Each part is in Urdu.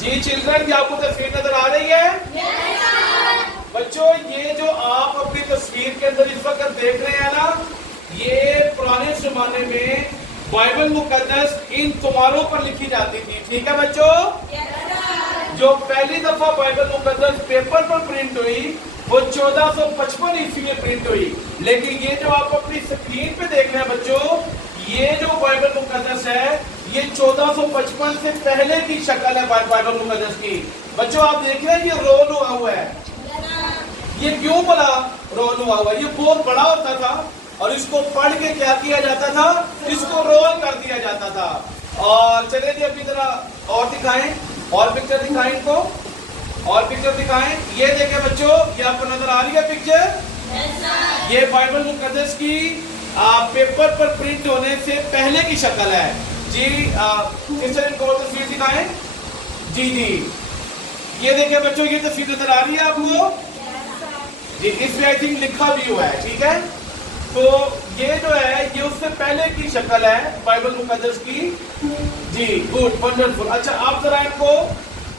جی چلڈرن، کیا آپ کو تصویر نظر آ رہی ہے؟ بچوں یہ جو آپ اپنی تصویر کے اندر اس وقت دیکھ رہے ہیں نا، یہ پرانے زمانے میں بائبل مقدس ان تماروں پر لکھی جاتی تھی، ٹھیک ہے بچوں؟ جو پہلی دفعہ بائبل مقدس پیپر پر پرنٹ ہوئی وہ 1455 عیسوی میں پرنٹ ہوئی، لیکن یہ جو آپ اپنی سکرین پہ دیکھ رہے ہیں بچوں، یہ جو بائبل مقدس ہے یہ 1455 سے پہلے کی شکل ہے بائبل مقدس کی۔ بچوں آپ دیکھ رہے ہیں یہ رول ہوا ہے، یہ کیوں بڑا رول ہوا ہے؟ یہ بہت بڑا ہوتا تھا اور اس کو پڑھ کے کیا کیا جاتا تھا؟ اس کو رول کر دیا جاتا تھا۔ اور چلے جی اپنی طرح اور دکھائیں، اور پکچر دکھائیں ان کو، اور پکچر دکھائیں۔ یہ دیکھیں بچوں، یہ آپ کو نظر آ رہی ہے پکچر؟ یہ بائبل مقدس کی پیپر پر پرنٹ ہونے سے پہلے کی شکل ہے جی۔ سسٹر ان کو تصویر دکھائیں جی۔ جی یہ دیکھیں بچوں، یہ تصویر نظر آ رہی ہے آپ کو جی؟ اس میں آئی تھنک لکھا بھی ہوا ہے، ٹھیک ہے؟ تو یہ جو ہے یہ اس سے پہلے کی شکل ہے بائبل مقدس کی جی۔ Good, wonderful. اچھا آپ ذرا ان کو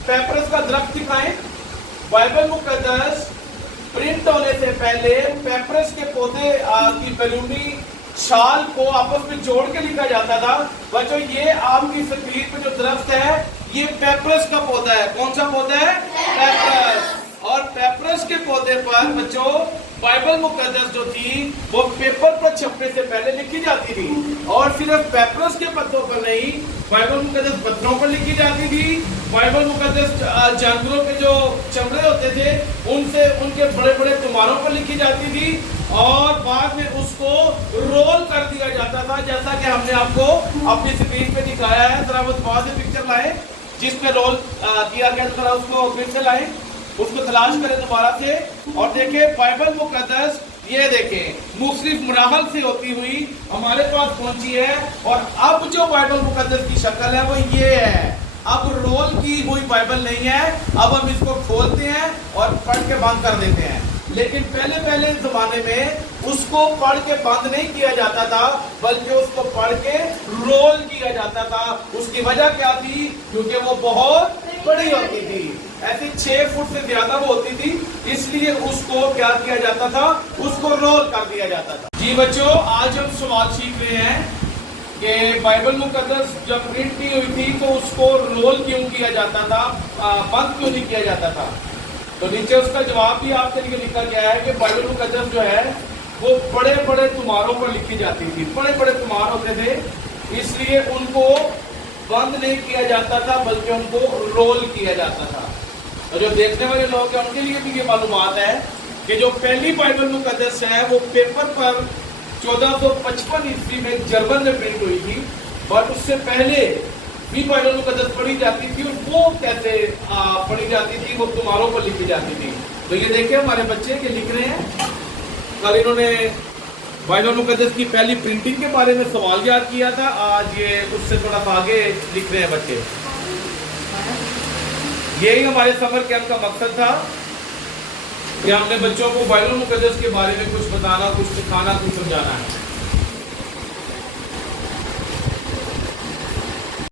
پیپرس کا درخت دکھائیں۔ بائبل مقدس پرنٹ ہونے سے پہلے پیپرس کے پودے کی بیرونی شال کو آپس میں جوڑ کے لکھا جاتا تھا۔ بچوں یہ آپ کی سکرین پہ جو درخت ہے یہ پیپرس کا پودا ہے۔ کون سا پودا ہے؟ پیپرس۔ اور پیپرس کے پودے پر بچوں بائبل مقدس جو تھی وہ پیپر پر چھپنے سے پہلے لکھی جاتی تھی، اور صرف پیپرس کے پتوں پر نہیں، بائبل مقدس پتھروں پر لکھی جاتی تھی۔ بائبل مقدس جانوروں کے جو چمڑے ہوتے تھے ان کے بڑے بڑے تماروں پر لکھی جاتی تھی، اور بعد میں اس کو رول کر دیا جاتا تھا، جیسا کہ ہم نے آپ کو اپنی سکرین پہ دکھایا ہے۔ ذرا وہ بعد میں پکچر لائیں جس میں رول کیا گیا، ذرا اس کو پھر سے لائیں، اس کو تلاش کریں دوبارہ سے، اور دیکھیں بائبل مقدس یہ دیکھیں مختلف مراحل سے ہوتی ہوئی ہمارے پاس پہنچی ہے، اور اب جو بائبل مقدس کی شکل ہے وہ یہ ہے۔ اب رول کی ہوئی بائبل نہیں ہے، اب ہم اس کو کھولتے ہیں اور پڑھ کے بند کر دیتے ہیں، لیکن پہلے زمانے میں اس کو پڑھ کے بند نہیں کیا جاتا تھا، بلکہ اس کو پڑھ کے رول کیا جاتا تھا۔ اس کی وجہ کیا تھی؟ کیونکہ وہ بہت بڑی ہوتی تھی، ایسی 6 فٹ سے زیادہ وہ ہوتی تھی، اس لیے اس کو کیا کیا جاتا تھا؟ اس کو رول کر دیا جاتا تھا۔ جی بچوں آج ہم سوال سیکھ رہے ہیں کہ بائبل مقدس جب پرنٹ کی ہوئی تھی تو اس کو رول کیوں کیا جاتا تھا، بند کیوں نہیں کیا جاتا تھا؟ تو نیچے اس کا جواب بھی آپ کے لیے لکھا گیا ہے کہ بائبل مقدس جو ہے وہ بڑے بڑے تماروں پر لکھی جاتی تھی، بڑے بڑے تمار ہوتے تھے، اس لیے ان کو بند نہیں کیا جاتا تھا بلکہ ان کو رول کیا جاتا تھا۔ اور جو دیکھنے والے لوگ ہیں ان کے لیے بھی یہ معلومات ہے کہ جو پہلی بائبل مقدس ہے وہ پیپر پر 1455 عیسوی میں جرمن میں پرنٹ ہوئی تھی، بٹ اس سے پہلے بھی بائبل مقدس پڑھی جاتی تھی، اور وہ کیسے پڑھی جاتی تھی؟ وہ تمہاروں پر لکھی جاتی تھی۔ تو یہ دیکھیں ہمارے بچے کے لکھ رہے ہیں، کل انہوں نے بائبل مقدس کی پہلی پرنٹنگ کے بارے میں سوال یاد کیا تھا، آج یہ اس سے تھوڑا سا آگے لکھ رہے ہیں بچے۔ یہی ہمارے سمر کیمپ کا مقصد تھا کہ ہم نے بچوں کو بائبل مقدس کے بارے میں کچھ بتانا، کچھ سکھانا، کچھ سمجھانا ہے۔